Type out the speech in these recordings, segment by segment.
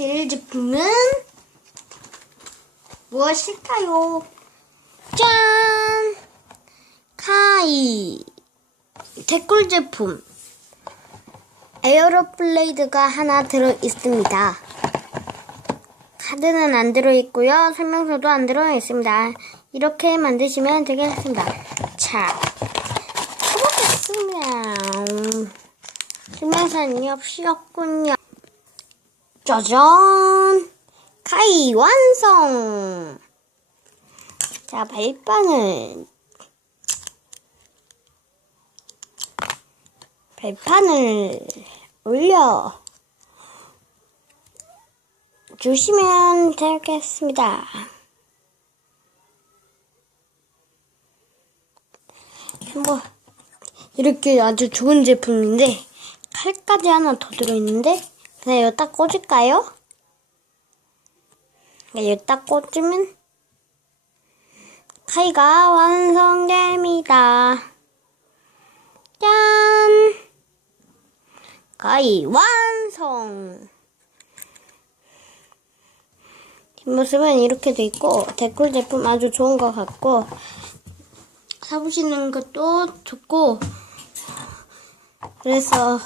보여드릴 제품은 무엇일까요? 짠! 카이 댓글 제품 에어로플레이드가 하나 들어 있습니다. 카드는 안 들어 있고요. 설명서도 안 들어 있습니다. 이렇게 만드시면 되겠습니다. 자, 해보겠습니다. 설명서는 없이 없군요. 짜잔! 카이 완성! 자, 발판을 발판을 올려 주시면 되겠습니다. 뭐 이렇게 아주 좋은 제품인데 칼까지 하나 더 들어있는데 그냥 여기다 꽂을까요? 네, 여기다 꽂으면 카이가 완성됩니다. 짠! 카이 완성! 뒷모습은 이렇게 돼 있고 댓글 제품 아주 좋은 것 같고 사보시는 것도 좋고 그래서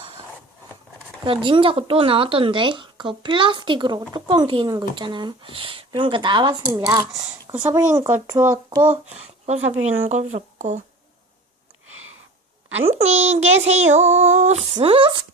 그 닌자고 또 나왔던데? 그 플라스틱으로 뚜껑 뒤는 거 있잖아요. 그런 거 나왔습니다. 그거 사보시는 거 좋았고 이거 사보시는 거 좋고. 안녕히 계세요. 쓱